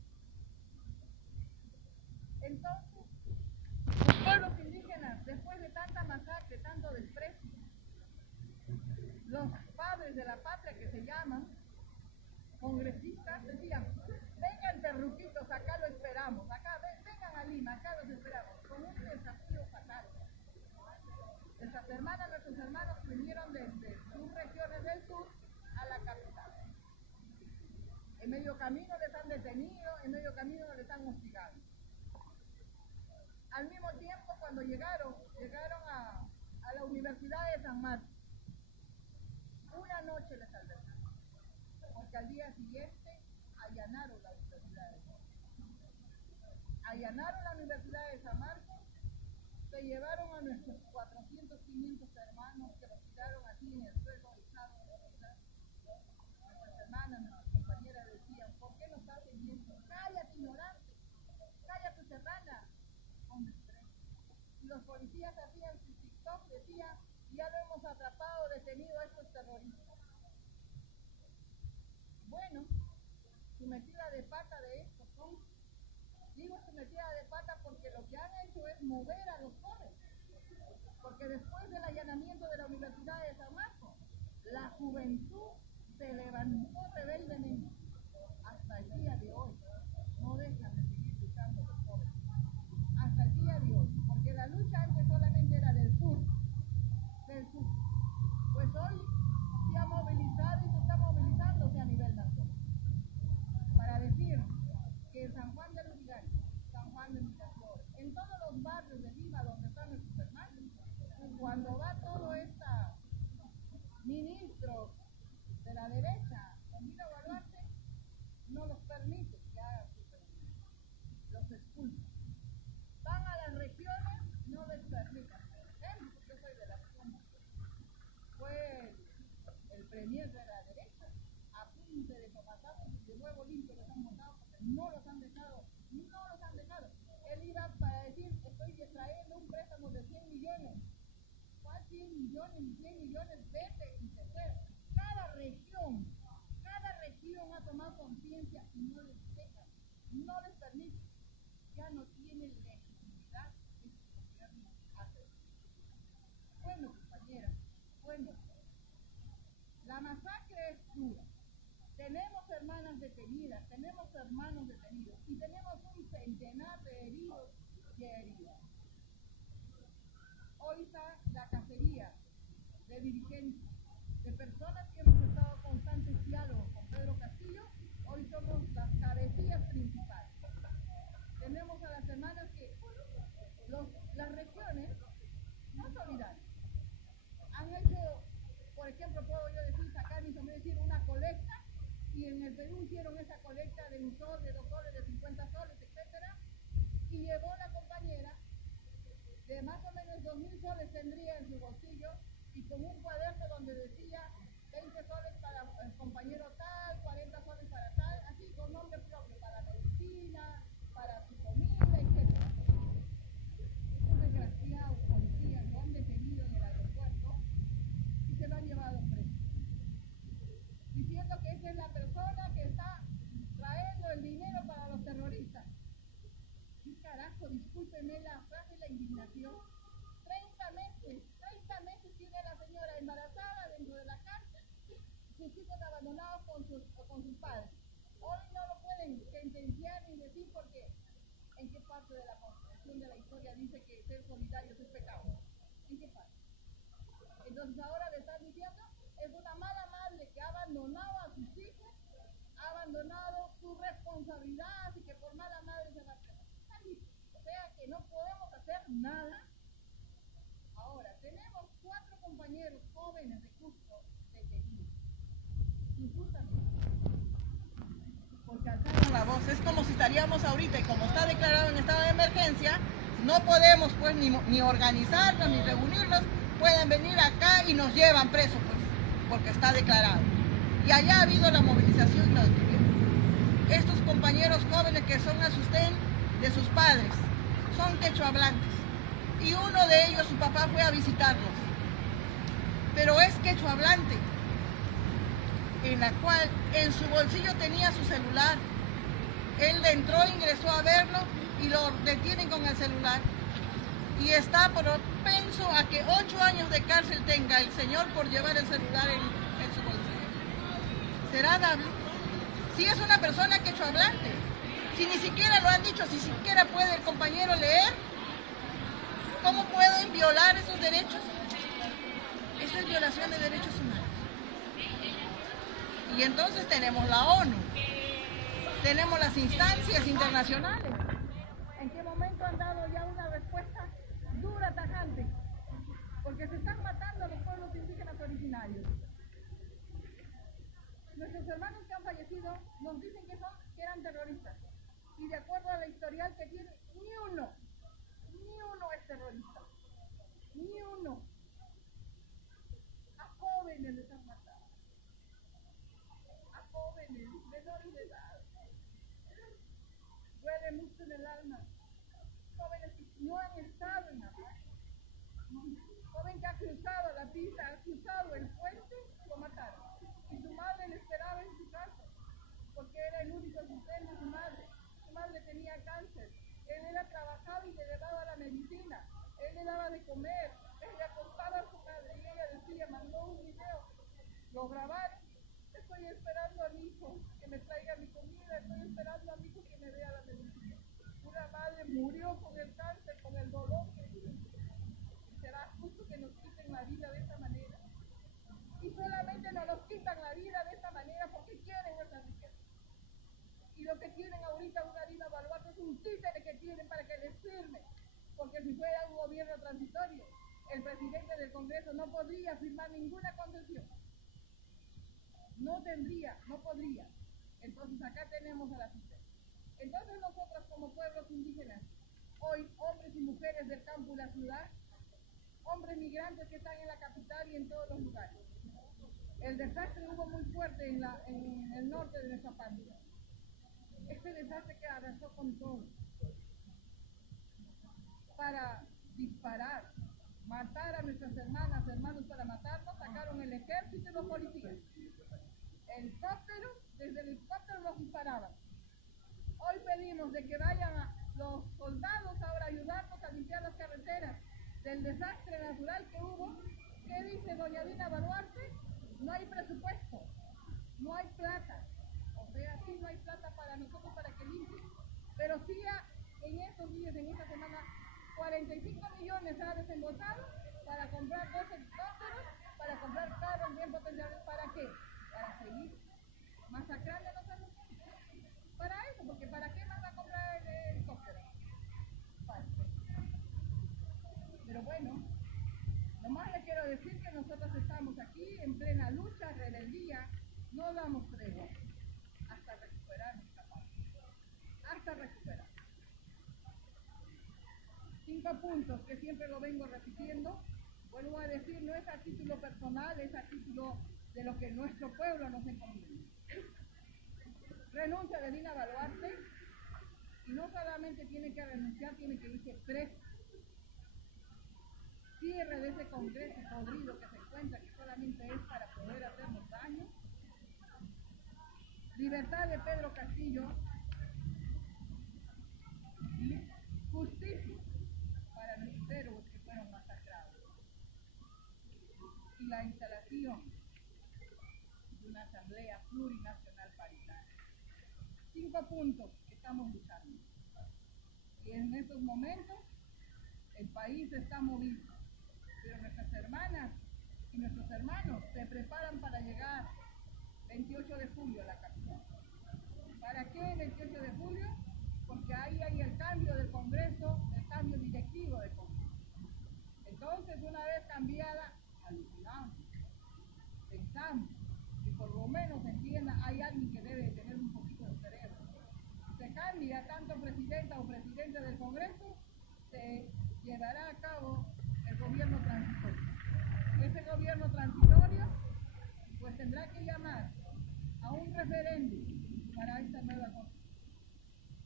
Entonces, los pueblos indígenas, después de tanta masacre, tanto desprecio, los padres de la patria que se llaman congresistas decían, vengan terruquitos, acá lo esperamos, acá vengan a Lima, acá los esperamos, con un desafío fatal. Nuestras hermanas, nuestros hermanos vinieron desde sus regiones del sur a la capital. En medio camino les han detenido, en medio camino les han hostigado. Al mismo tiempo, cuando llegaron a la Universidad de San Marcos, una noche les albergaron, porque al día siguiente allanaron la Universidad de San Marcos. Allanaron la Universidad de San Marcos, se llevaron a nuestros 400, 500 hermanos que los tiraron así en el suelo echados de la ciudad. Nuestras hermanas, nuestras compañeras decían, ¿por qué nos hacen esto? Cállate, ignorante, cállate, serrana. Y los policías hacían su TikTok, decían, ya lo hemos atrapado, detenido a estos terroristas. Bueno, su metida de pata de estos son, digo su metida de pata porque lo que han hecho es mover a los jóvenes. Porque después del allanamiento de la Universidad de San Marcos, la juventud se levantó rebeldemente. Hasta el día de hoy no dejan de seguir luchando los jóvenes. Hasta el día de hoy, porque la lucha antes solamente era del sur. Pues hoy se ha movilizado y se está movilizándose a nivel nacional para decir que San Juan del Lurigancho, San Juan de Miraflores, en todos los barrios de Lima donde están nuestros hermanos, cuando va toda esta ministros de la derecha, con Dina Boluarte, no los permite que hagan su presidente, los expulsan. Van a las regiones, no les permiten. Yo soy de la región. Fue el premier de la derecha, a punto de tomatazos y de huevo limpio los han montado porque no los han dejado. Él iba para decir, estoy trayendo un préstamo de 100 millones. ¿Cuál 100 millones? Ni 100 millones, vete y se fue. Cada región ha tomado conciencia y no les deja, no les permite. Ya no tienen legitimidad este gobierno hace. Bueno, compañeras, la masacre es dura. Tenemos hermanas detenidas, tenemos hermanos detenidos y tenemos un centenar de heridos y heridas. Hoy está la cacería de dirigentes, de personas que hemos estado en constantes diálogos con Pedro Castillo. Hoy somos las cabecillas principales. Tenemos a las hermanas que las regiones no solidarias han hecho, por ejemplo, puedo yo decir, sacar mi sombrero, decir una colecta, y en el Perú hicieron esa colecta de 1 sol, de 2 soles, de 50 soles, etcétera, y llevó la compañera de más o menos 2.000 soles tendría en su bolsillo, y con un cuaderno donde decía 20 soles para el compañero tal, 40 soles para tal, así con nombre propio, para medicina, para su comida, etc. Estos desgraciados policías lo han detenido en el aeropuerto y se lo han llevado preso, diciendo que esa es la persona que está trayendo el dinero para los terroristas. ¿Qué carajo? Discúlpenme la frase y la indignación. 30 meses tiene la señora embarazada dentro de la cárcel, sus hijos abandonados con sus padres. Hoy no lo pueden sentenciar ni decir porque ¿en qué parte de la Constitución de la historia dice que ser solidarios es pecado? ¿En qué parte? Entonces ahora le están diciendo, es una mala madre que ha abandonado a sus hijos, ha abandonado su responsabilidad y que por mala madre se va a hacer. O sea que no podemos hacer nada. Ahora, tenemos 4 compañeros jóvenes de Cusco detenidos. Injustamente. Porque alzaron la voz. Es como si estaríamos ahorita, y como está declarado en estado de emergencia, no podemos pues ni organizarnos, ni reunirnos. Pueden venir acá y nos llevan presos, pues, porque está declarado. Y allá ha habido la movilización y la detuvieron. Estos compañeros jóvenes que son a sostén de sus padres, son quechohablantes. Y uno de ellos, su papá, fue a visitarlos. Pero es quechohablante, en la cual en su bolsillo tenía su celular. Él entró, ingresó a verlo y lo detienen con el celular. Y está propenso a que 8 años de cárcel tenga el señor por llevar el celular en su bolsillo. ¿Será dable? Si es una persona quechohablante, si ni siquiera lo han dicho, si siquiera puede el compañero leer, ¿cómo pueden violar esos derechos? Eso es violación de derechos humanos. Y entonces tenemos la ONU, tenemos las instancias internacionales. ¿En qué momento han dado ya una respuesta dura, tajante? Porque se están matando a los pueblos indígenas originarios. Nuestros hermanos que han fallecido nos dicen que eran terroristas. Y de acuerdo a la historial que tiene, ni uno es terrorista. Ni uno. A jóvenes les han matado. A jóvenes, menores de edad. Duele mucho en el alma. Jóvenes que no han estado en la playa. Joven que ha cruzado la pista, ha cruzado el puente, lo mataron. Y su madre le esperaba en su casa, porque era el único sustento de su madre. Su madre tenía cáncer. Él era trabajado y le llevaba la medicina. Él le daba de comer. Él le acostaba a su madre. Y ella decía, mandó un video. Lo grabaron. Estoy esperando a mi hijo que me traiga mi comida. Estoy esperando a mi hijo que me dé la medicina. Una madre murió con el cáncer, con el dolor. ¿Será justo que nos quiten la vida de esta manera? Y solamente nos quitan la vida de esta manera porque quieren esa riqueza. Y lo que tienen ahorita una Dina Boluarte es un títere que tienen para que les firme. Porque si fuera un gobierno transitorio, el presidente del Congreso no podría firmar ninguna concesión. no podría. Entonces acá tenemos a la cita. Entonces nosotros como pueblos indígenas, hoy hombres y mujeres del campo y la ciudad, hombres migrantes que están en la capital y en todos los lugares. El desastre hubo muy fuerte en el norte de nuestra patria. Este desastre que arrasó con todo. Para disparar, matar a nuestras hermanas, hermanos para matarnos, sacaron el ejército y los policías. Desde el helicóptero los disparaban. Hoy pedimos de que vayan los soldados ahora a ayudarnos a limpiar las carreteras del desastre natural que hubo. ¿Qué dice doña Dina Boluarte? No hay presupuesto, no hay plata. O sea, sí no hay plata para nosotros para que limpien. Pero sí en estos días, en esta semana, 45 millones ha desembolsado para comprar 2 helicópteros, para comprar carros bien potenciales. ¿Para qué? Para seguir masacrándonos a nosotros. Para eso, porque ¿para qué más va a comprar el helicóptero? Para qué. Pero bueno, nomás le quiero decir que nosotros estamos aquí en plena lucha, rebeldía, no damos tregua hasta recuperar nuestra paz. Hasta recuperar. 5 puntos que siempre lo vengo repitiendo. Vuelvo a decir, no es a título personal, es a título de lo que nuestro pueblo nos encomienda. Renuncia de Dina Boluarte, y no solamente tiene que renunciar, tiene que irse preso. Cierre de ese Congreso podrido que se encuentra, que solamente es para poder hacernos daño. Libertad de Pedro Castillo. Justicia para nuestros héroes que fueron masacrados. Y la instalación de una asamblea plurinacional paritaria. 5 puntos que estamos luchando. Y en estos momentos el país está movido. Pero nuestras hermanas y nuestros hermanos se preparan para llegar 28 de julio a la capital. ¿Para qué 28 de julio? Porque ahí hay el cambio del Congreso, el cambio directivo del Congreso. Entonces, una vez cambiada, alucinamos, pensamos, y por lo menos entienda, hay alguien que debe tener un poquito de cerebro. Se cambia tanto presidenta o presidente del Congreso, se llevará a cabo el gobierno transitorio. Ese gobierno transitorio pues tendrá que llamar a un referéndum para esta nueva constitución.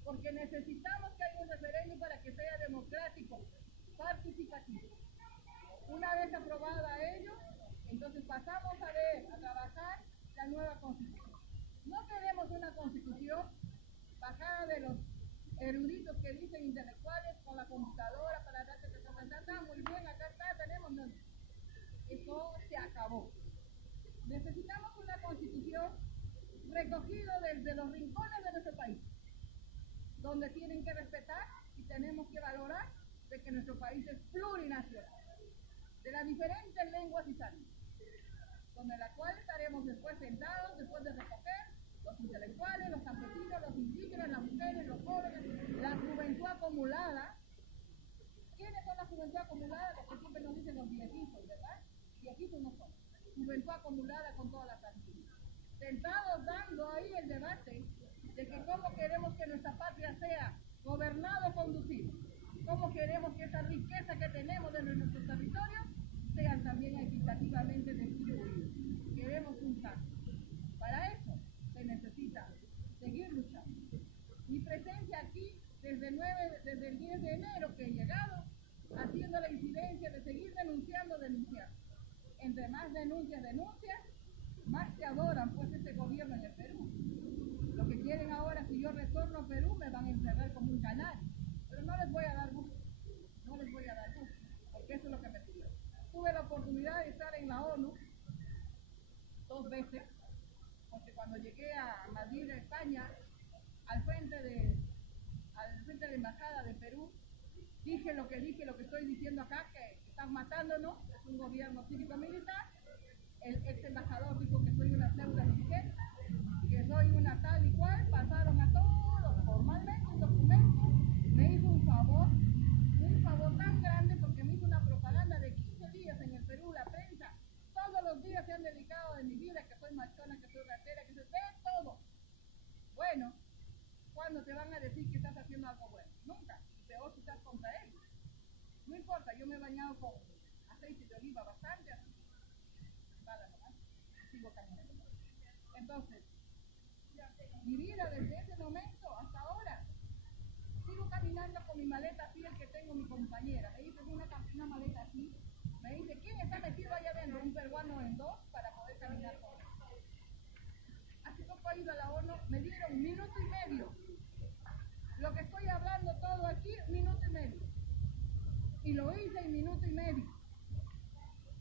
Porque necesitamos que haya un referéndum para que sea democrático, participativo. Una vez aprobada ello, entonces pasamos a trabajar la nueva constitución. No queremos una constitución bajada de los eruditos que dicen intelectuales con la computadora para darte que está muy bien, acá está, tenemos. No. Eso se acabó. Necesitamos una constitución recogida desde los rincones de nuestro país, donde tienen que respetar y tenemos que valorar de que nuestro país es plurinacional, de las diferentes lenguas y saberes, donde la cual estaremos después sentados, después de recoger los intelectuales, los campesinos, los indígenas, las mujeres, los jóvenes, la juventud acumulada. ¿Quiénes son la juventud acumulada? Lo que siempre nos dicen los viejitos, ¿verdad? Viejitos no son. Juventud acumulada con todas las actividades. Sentados dando ahí el debate de que cómo queremos que nuestra patria sea gobernada o conducida. Cómo queremos que esa riqueza que tenemos de nuestros territorios sean también equitativamente distribuidos. Queremos un cambio. Para eso se necesita seguir luchando. Mi presencia aquí desde el 10 de enero que he llegado, haciendo la incidencia de seguir denunciando. Entre más denuncias, más te adoran pues este gobierno en el Perú. Lo que quieren ahora, si yo retorno a Perú, me van a encerrar como un canal. Pero no les voy a dar gusto, porque eso es lo que me pidieron. Tuve la oportunidad de estar en la ONU 2 veces, porque cuando llegué a Madrid, España, al frente de la embajada de Perú, dije lo que estoy diciendo acá, que están matándonos, es un gobierno cívico-militar. El ex embajador dijo que soy una pseudo dirigente, que soy una tal y cual, pasaron a todos formalmente un documento, me hizo un favor tan grande porque me hizo una propaganda de 15 días en el Perú, la prensa, todos los días se han dedicado de mi vida que soy soy machona, que soy ratera, que soy de todo. Bueno, ¿cuándo te van a decir que estás haciendo algo bueno? Nunca. Y peor si estás contra ellos. No importa, yo me he bañado con aceite de oliva bastante, así. Nada nomás. Sigo caminando. Entonces, mi vida desde ese momento hasta ahora, sigo caminando con mi maleta así, el que tengo mi compañera. Me dice una maleta así. Me dice, ¿quién está metido allá adentro? Un peruano en dos para poder caminar con él. Hace poco he ido a la ONU, me dieron 1 minuto y medio. Lo que estoy hablando todo aquí, 1 minuto y medio. Y lo hice en 1 minuto y medio.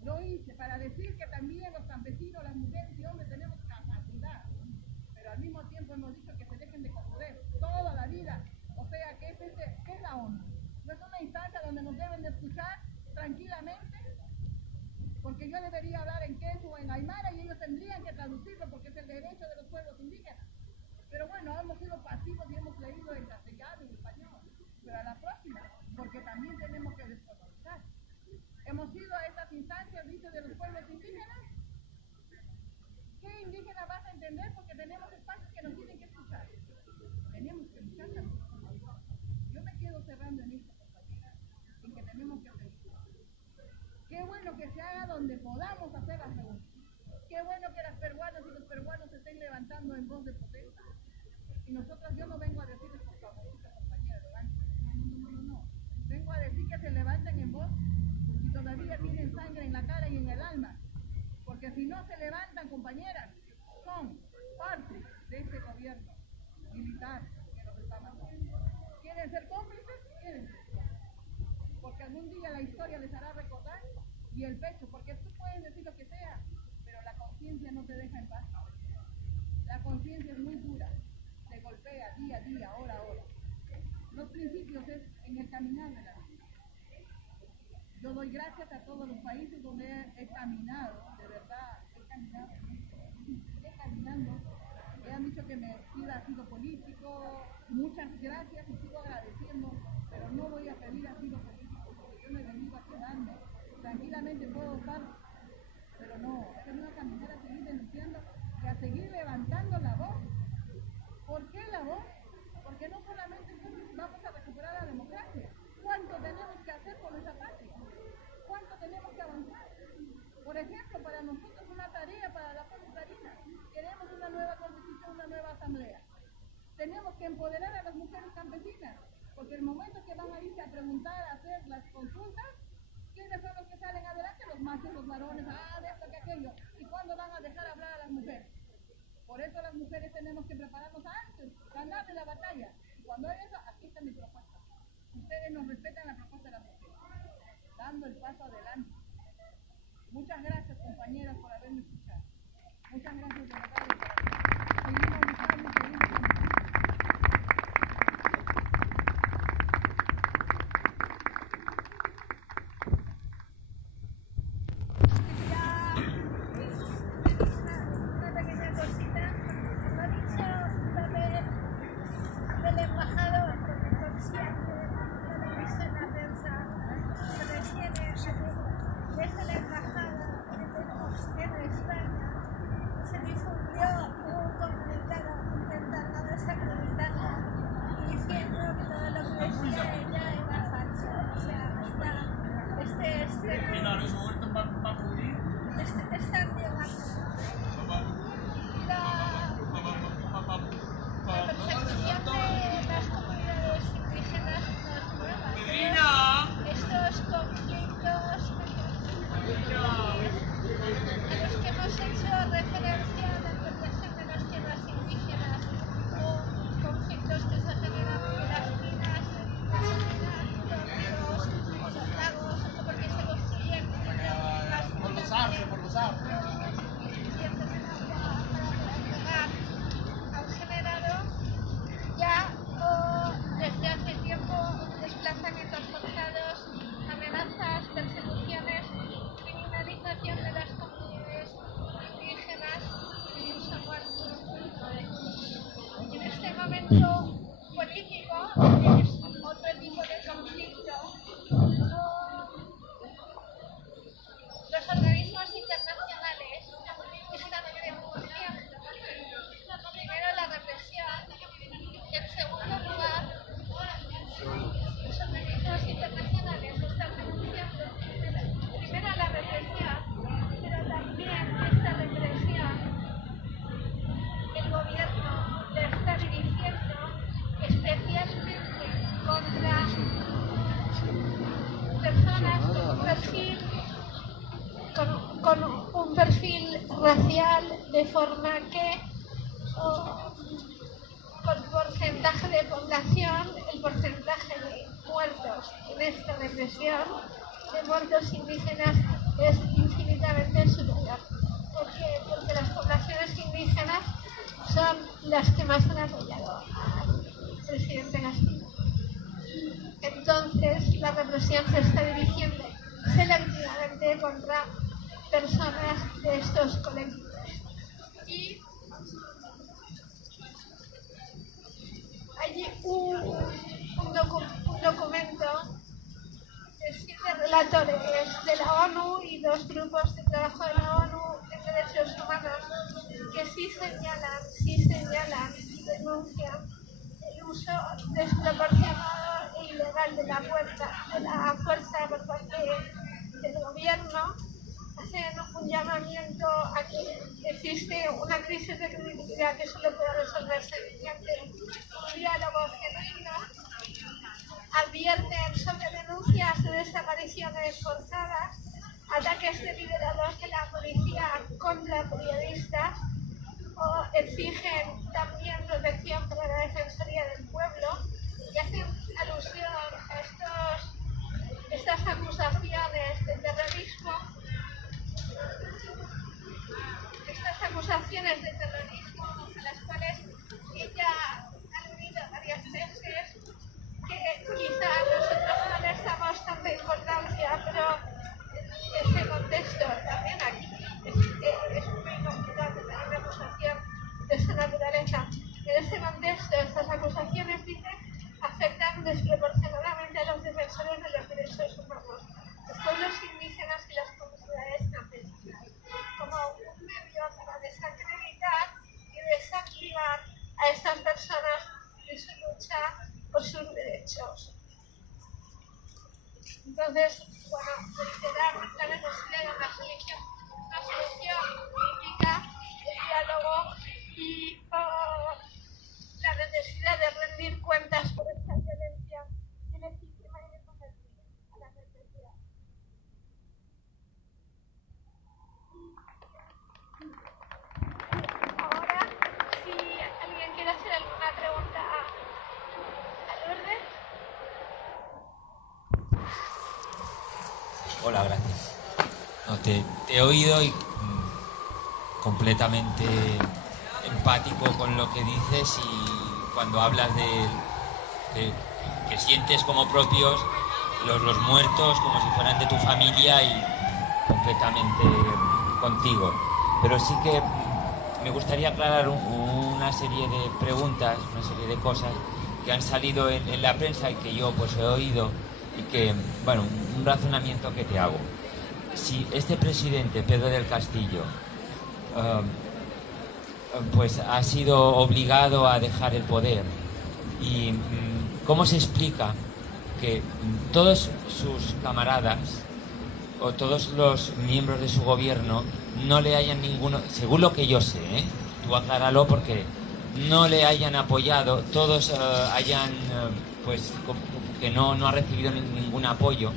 Lo hice para decir que también los campesinos, las mujeres y hombres tenemos capacidad. Pero al mismo tiempo hemos dicho que se dejen de correr toda la vida. O sea, ¿qué es la ONU? No es una instancia donde nos deben de escuchar tranquilamente, porque yo debería hablar en quechua o en aymara y ellos tendrían que traducirlo porque es el derecho de los pueblos indígenas. Pero bueno, hemos sido pasivos y hemos leído en castellano y en español. Pero a la próxima, porque también tenemos que descolonizar. Hemos ido a estas instancias, dice, de los pueblos indígenas. ¿Qué indígena vas a entender? Porque tenemos espacios que nos tienen que escuchar. Tenemos que luchar también. Yo me quedo cerrando en esto, compañeras, en que tenemos que seguir. Qué bueno que se haga donde podamos hacer las reuniones. Qué bueno que las peruanas y los peruanos se estén levantando en voz de protesta. Y nosotros, yo no vengo a decirles por favorita, compañera, levanten. No. Vengo a decir que se levanten en voz si todavía tienen sangre en la cara y en el alma. Porque si no se levantan, compañeras, son parte de este gobierno militar que nos está matando. ¿Quieren ser cómplices? Quieren ser cómplices. Porque algún día la historia les hará recordar y el pecho, porque tú puedes decir lo que sea, pero la conciencia no te deja en paz. La conciencia es muy dura, te golpea día a día, hora a hora. Los principios es en el caminar de la vida. Yo doy gracias a todos los países donde he caminado, de verdad, he caminando. Me han dicho que mi vida ha sido político, muchas gracias y sigo agradeciendo, pero no voy a pedir asilo político porque yo no he venido a quedarme. Tranquilamente puedo estar, pero no, he venido a caminar, a seguir denunciando y a seguir levantando la voz. ¿Por qué la voz? Porque no solamente vamos a recuperar la democracia. ¿Cuánto tenemos que hacer por nuestra patria? ¿Cuánto tenemos que avanzar? Por ejemplo, para nosotros una tarea para la Tarina. Queremos una nueva constitución, una nueva asamblea. Tenemos que empoderar a las mujeres campesinas, porque el momento que van a irse a preguntar, a hacer las consultas, ¿quiénes son los que salen adelante? Los machos, los varones, de esto, que aquello. ¿Y cuándo van a dejar hablar a las mujeres? Por eso las mujeres tenemos que prepararnos antes, ganarle la batalla. Y cuando hay eso, aquí está mi propuesta. Ustedes nos respetan la propuesta de las mujeres, dando el paso adelante. Muchas gracias, compañeras, por haberme escuchado. Muchas gracias, de verdad. Seguimos luchando y seguimos caminando. Una pequeña cosita. Lo ha dicho del embajador, porque consciente, lo he visto en la prensa, se refiere a que desde la embajada en España se difundió un comunicado intentando desacreditarla y diciendo que todo lo que decía ella era falso. O sea, están llegando. La persecución de las comunidades indígenas no es nueva. Estos conflictos a los que hemos hecho referencia, la protección de las tierras indígenas o conflictos que se generan en las minas, los ríos, los lagos, porque se construyen las por los árboles. han generado ya desde hace tiempo desplazamientos forzados, amenazas, persecuciones, criminalización de las comunidades indígenas y mucha muerte. En este momento político es otro tipo de conflicto. Los organismos internacionales están racial, de forma que por porcentaje de población, el porcentaje de muertos en esta represión, de muertos indígenas, es infinitamente superior. ¿Por qué? Porque las poblaciones indígenas son las que más han apoyado al presidente Castillo. Entonces, la represión se está dirigiendo selectivamente contra personas de estos colectivos. Y hay un documento de 7 relatores de la ONU y 2 grupos de trabajo de la ONU en derechos humanos que sí señalan y denuncian el uso desproporcionado e ilegal de la fuerza por parte del gobierno. Hacen un llamamiento a que existe una crisis de credibilidad que solo puede resolverse mediante un diálogo genuino. Advierten sobre denuncias de desapariciones forzadas, ataques deliberados de la policía contra periodistas, o exigen también protección para la Defensoría del Pueblo y hacen alusión a estas acusaciones de terrorismo. Estas acusaciones de terrorismo a las cuales ella ha aludido varias veces, que quizá nosotros no les damos tanta importancia, pero en ese contexto también aquí es muy complicado tener una acusación de esa naturaleza. En ese contexto, estas acusaciones, dicen, afectan desproporcionadamente a los defensores de los derechos humanos, los pueblos indígenas y las comunidades campesinas, como un medio para desacreditar y desactivar a estas personas en su lucha por sus derechos. Entonces, bueno, reiterar la necesidad de una solución política, el diálogo y la necesidad de rendir cuentas por esta violencia ilegítima y de poner fin a la represión. Ahora, si alguien quiere hacer alguna pregunta a Lourdes. Hola, gracias. No, te he oído y completamente empático con lo que dices, y cuando hablas de que sientes como propios los muertos como si fueran de tu familia, y completamente contigo. Pero sí que me gustaría aclarar una serie de preguntas, una serie de cosas que han salido en la prensa y que yo pues he oído, y que, bueno, un razonamiento que te hago. Si este presidente, Pedro del Castillo, pues ha sido obligado a dejar el poder, y ¿cómo se explica que todos sus camaradas o todos los miembros de su gobierno no le hayan ninguno, según lo que yo sé, tú acláralo, porque no le hayan apoyado, todos hayan, pues, que no ha recibido ningún apoyo?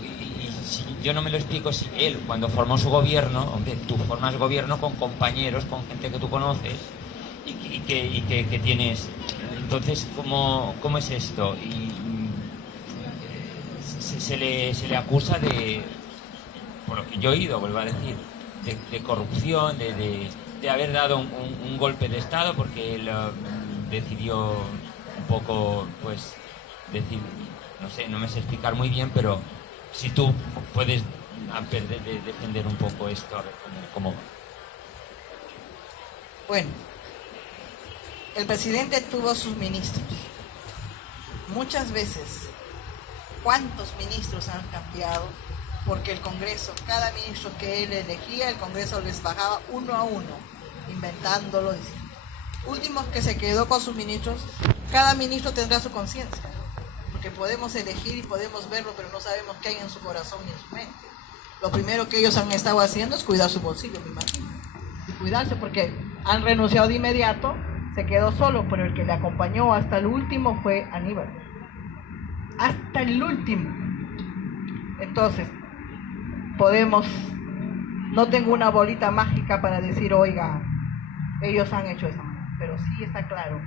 Y si yo no me lo explico, si él, cuando formó su gobierno, hombre, tú formas gobierno con compañeros, con gente que tú conoces y que tienes. Entonces, ¿cómo es esto? Y se le acusa de, por lo que yo he oído, vuelvo a decir, de corrupción, de haber dado un golpe de Estado, porque él decidió un poco, pues, decir, no sé, no me sé explicar muy bien, pero si tú puedes defender un poco esto, a ver cómo. Bueno, el presidente tuvo sus ministros. Muchas veces, ¿cuántos ministros han cambiado? Porque el Congreso, cada ministro que él elegía, el Congreso les bajaba uno a uno, inventándolo. Últimos que se quedó con sus ministros, cada ministro tendrá su conciencia, porque podemos elegir y podemos verlo, pero no sabemos qué hay en su corazón ni en su mente. Lo primero que ellos han estado haciendo es cuidar su bolsillo, me imagino, y cuidarse, porque han renunciado de inmediato, se quedó solo, pero el que le acompañó hasta el último fue Aníbal, hasta el último. Entonces, podemos No tengo una bolita mágica para decir, oiga, ellos han hecho eso, pero sí está claro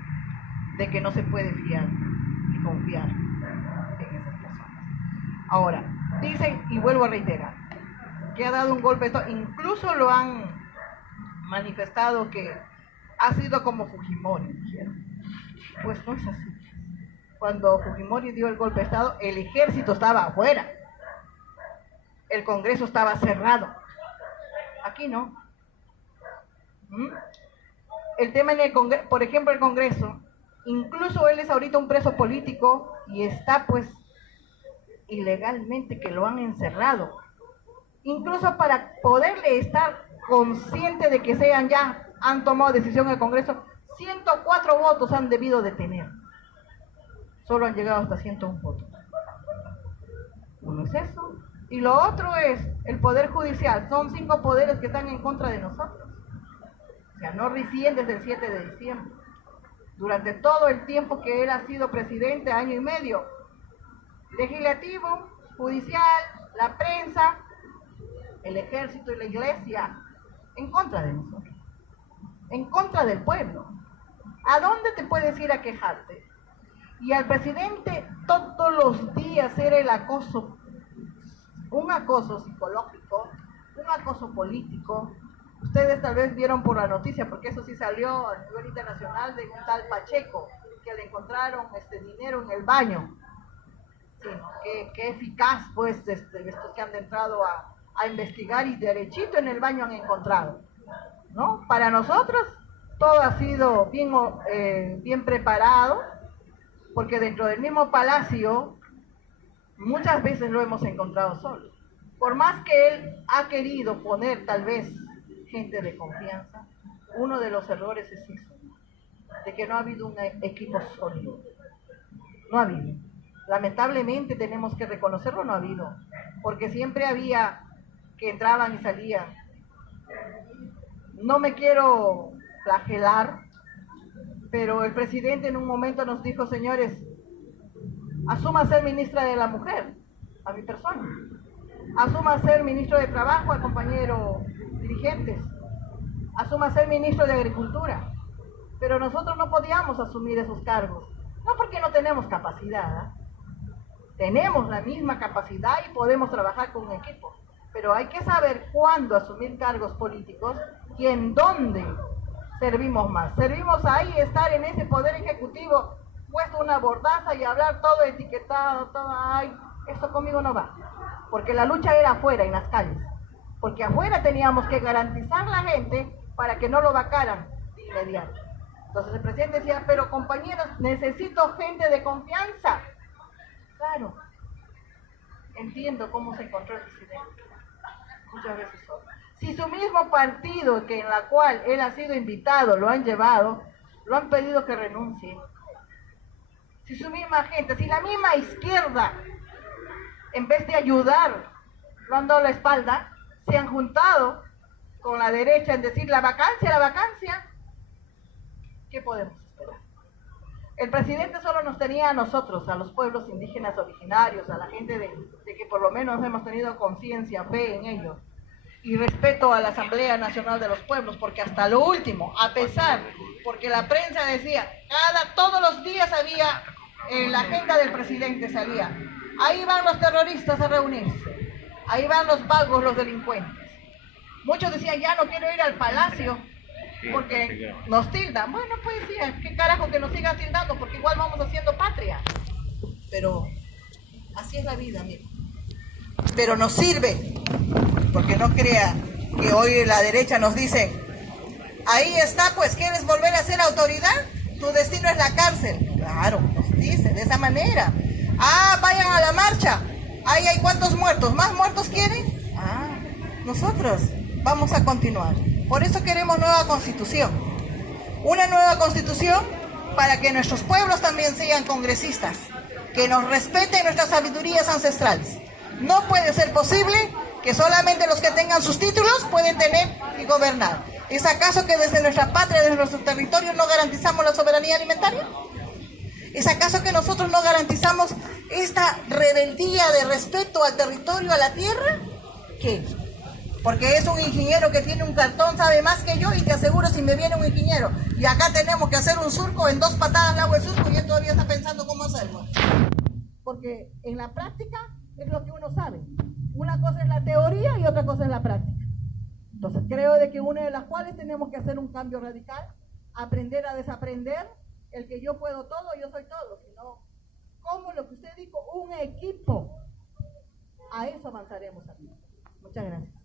de que no se puede fiar ni confiar en esas personas. Ahora, dicen, y vuelvo a reiterar, que ha dado un golpe, incluso lo han manifestado que ha sido como Fujimori, ¿cierto? Pues no es así. Cuando Fujimori dio el golpe de Estado, el ejército estaba afuera, el Congreso estaba cerrado. Aquí no. El tema en el Congreso, por ejemplo, el Congreso, incluso él es ahorita un preso político y está pues ilegalmente, que lo han encerrado. Incluso para poderle estar consciente de que han tomado decisión en el Congreso, 104 votos han debido de tener. Solo han llegado hasta 101 votos. Uno es eso. Y lo otro es el Poder Judicial. Son 5 poderes que están en contra de nosotros. O sea, no recién desde el 7 de diciembre. Durante todo el tiempo que él ha sido presidente, año y medio. Legislativo, judicial, la prensa, el ejército y la iglesia, en contra de nosotros. En contra del pueblo. ¿A dónde te puedes ir a quejarte? Y al presidente todos los días era el acoso, un acoso psicológico, un acoso político. Ustedes tal vez vieron por la noticia, porque eso sí salió a nivel internacional, de un tal Pacheco, que le encontraron dinero en el baño. Sí, qué eficaz, pues, estos que han entrado a investigar y derechito en el baño han encontrado, ¿no? Para nosotros todo ha sido bien preparado, porque dentro del mismo palacio muchas veces lo hemos encontrado solo. Por más que él ha querido poner tal vez gente de confianza, uno de los errores es eso, de que no ha habido un equipo sólido. No ha habido. Lamentablemente tenemos que reconocerlo, no ha habido. Porque siempre había que entraban y salían. No me quiero flagelar, pero el presidente en un momento nos dijo, señores, asuma ser ministra de la mujer, a mi persona. Asuma ser ministro de trabajo al compañero dirigentes. Asuma ser ministro de agricultura. Pero nosotros no podíamos asumir esos cargos. No porque no tenemos capacidad. Tenemos la misma capacidad y podemos trabajar con un equipo. Pero hay que saber cuándo asumir cargos políticos y en dónde servimos más. Servimos ahí, estar en ese poder ejecutivo, puesto una bordaza y hablar todo etiquetado, todo, ay, eso conmigo no va. Porque la lucha era afuera, en las calles. Porque afuera teníamos que garantizar la gente para que no lo vacaran de inmediato. Entonces el presidente decía, pero compañeros, necesito gente de confianza. Claro, entiendo cómo se encontró el presidente. Muchas veces solo. Si su mismo partido en la cual él ha sido invitado, lo han llevado, lo han pedido que renuncie. Si su misma gente, si la misma izquierda, en vez de ayudar, lo han dado la espalda, se han juntado con la derecha en decir la vacancia, ¿qué podemos esperar? El presidente solo nos tenía a nosotros, a los pueblos indígenas originarios, a la gente de que por lo menos hemos tenido conciencia, fe en ellos, y respeto a la Asamblea Nacional de los Pueblos, porque hasta lo último, a pesar, porque la prensa decía, todos los días había, la agenda del presidente salía, ahí van los terroristas a reunirse, ahí van los vagos, los delincuentes. Muchos decían, ya no quiero ir al palacio, porque nos tildan. Bueno, pues sí, qué carajo que nos sigan tildando, porque igual vamos haciendo patria. Pero así es la vida, amigo. Pero nos sirve, porque no crea que hoy la derecha nos dice, ahí está, pues, ¿quieres volver a ser autoridad? Tu destino es la cárcel. Claro, nos dice de esa manera. Vayan a la marcha. Ahí hay ¿cuántos muertos? ¿Más muertos quieren? Nosotros vamos a continuar. Por eso queremos nueva constitución. Una nueva constitución para que nuestros pueblos también sean congresistas, que nos respeten nuestras sabidurías ancestrales. No puede ser posible que solamente los que tengan sus títulos pueden tener y gobernar. ¿Es acaso que desde nuestra patria, desde nuestro territorio, no garantizamos la soberanía alimentaria? ¿Es acaso que nosotros no garantizamos esta rebeldía de respeto al territorio, a la tierra? ¿Qué? Porque es un ingeniero que tiene un cartón, sabe más que yo, y te aseguro si me viene un ingeniero. Y acá tenemos que hacer un surco, en 2 patadas le hago el surco y él todavía está pensando cómo hacerlo. Porque en la práctica es lo que uno sabe. Una cosa es la teoría y otra cosa es la práctica. Entonces creo de que una de las cuales tenemos que hacer un cambio radical, aprender a desaprender el que yo puedo todo, yo soy todo, sino como lo que usted dijo, un equipo. A eso avanzaremos aquí. Muchas gracias.